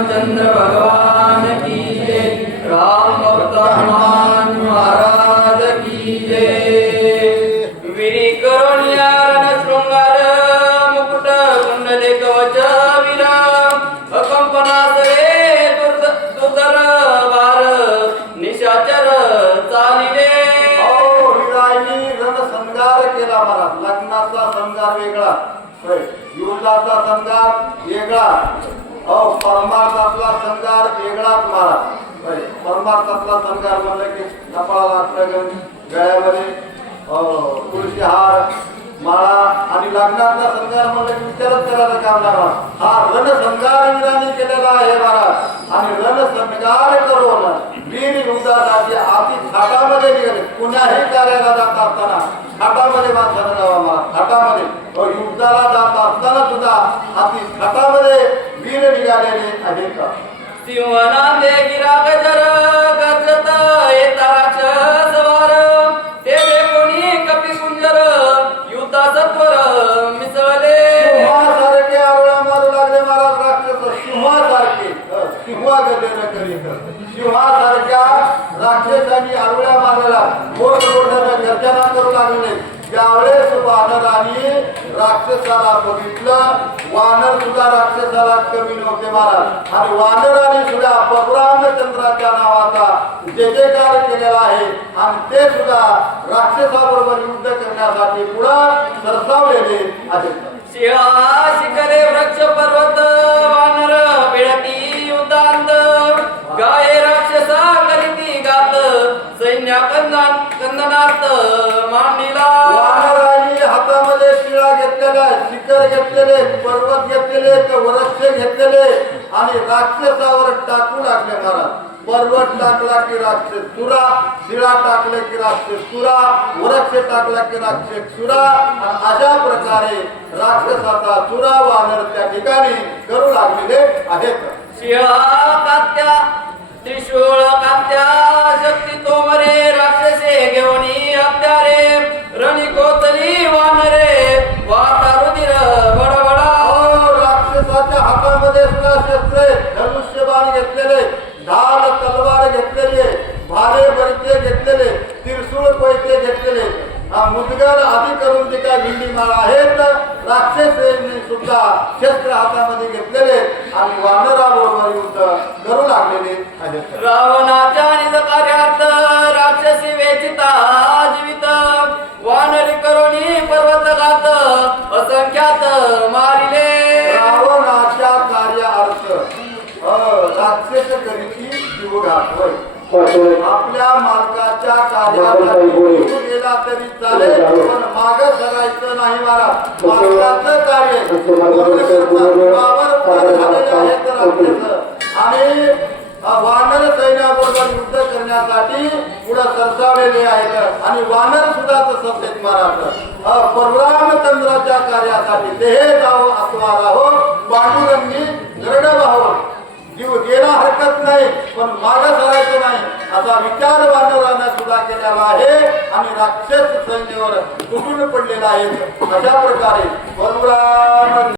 रामचंद्र भगवान की जय। राम भक्त हनुमान महाराज की जय। विरी करुण्या शृंगार मुकुट कुंडले कवच विराम अकंपनासरे दुर्धर वार निशाचर चालिले। रणसंगार केला महाराज. लग्नाचा संगार वेगळा, युद्धाचा संगार वेगळा, परमार्थातला संगार वेगळाच महाराज. परमार्थातला संगार म्हणलं की कपाळाला अष्टगंध, गळ्यामध्ये तुळशी हार माळा, आणि लग्नातला संगार म्हणलं की विचारच करायला काम लागणार. हा रणसंगार वीरांनी केलेला आहे महाराज. आणि रणसंगार करून वीर युद्धासाठी आधी थाटामध्ये निघाले. कुणाही कार्याला जात असताना थाटामध्ये माणसानं जावा महाराज. थाटामध्ये युद्धाला जात असताना सुद्धा आधी थाटामध्ये वीर निघालेले आहे का. सिंहनादे गिरा गजर गर्जत येता राक्षसवार ते कोणी कपी कुंजर युद्धा सत्वर मिसळले. सिंहासारखे आरोळ्या मारू लागले महाराज राक्षस. सिंहासारखे सिंहा गजर करीत सिंहासारख्या राक्षसांनी आरोळ्या मारलेला मोठमोठ्याने गर्जना करू लागले. ज्यावेळेस वानरांनी राक्षसाला बघितलं, वानर सुद्धा राक्षसाला कमी नव्हते महाराज. आणि वानरांनी सुद्धा परशुरामचंद्राच्या नावाचा जय जयकार केलेला आहे. आणि ते सुद्धा राक्षसाबरोबर युद्ध करण्यासाठी पुढे सरसावलेले आहेत. शिळा शिखरे वृक्ष पर्वत वानर बेळती युद्धांत गाये राक्षसा करीती गात सैन्या कंदनात मांडीला. वानरांनी हातामध्ये शिळा घेतलेला, शिखर घेतलेले, पर्वत घेतलेले, वृक्ष घेतलेले आणि राक्षसावर टाकू लागले महाराज. पर्वत टाकला की राक्षस सुरा, शिळा टाकले की राक्षस सुरा, वृक्ष टाकला की राक्षस सुरा. अशा प्रकारे राक्षसाचा सुरा वानर त्या ठिकाणी करू लागलेले आहेत. शिळा कात्या त्रिशूळ कात्या शक्ती तोमरे राक्षसे घेऊनी हत्यारे रणी कोतली वानरे वाटा रुधिर बडबडा. राक्षसाच्या हातामध्ये सुद्धा शस्त्रे, धनुष्यबाण घेतलेले, ढाल तलवार घेतलेले, भाले बरके घेतलेले, त्रिशूळ कोयते घेतलेले, मुदगल आदी करून जे काय भिंडी माळ आहेत राक्षसांनी सुद्धा शस्त्र हातामध्ये घेतलेले आणि वानराबरोबर युद्ध करू लागलेले आहेत. रावणाच्या निजकार्यात राक्षसी वेचिता जीवित वानरी करोनी पर्वतघात असंख्यात मारिले. रावणाच्या कार्यार्थ राक्षस करीची जीवघात होय. आपल्या मालकाच्या कार्यासाठी गेला तरी चालेल, पण माग धरायचं नाही महाराज. मालकाचं कार्य आणि वानर सैन्याबरोबर युद्ध करण्यासाठी पुढे सरसावलेले आहेत. आणि वानर सुद्धा तसंच आहेत महाराज. परशुरामचंद्राच्या कार्यासाठी ते जाओ अथवा राहो पांडुरंगी गरड भाऊ जीव गेला हरकत नाही, पण मागे सरायचं नाही असा विचार वानरांना सुद्धा केलेला आहे. आणि राक्षस सैन्यावर तुटून पडलेला आहे. अशा प्रकारे परशुराम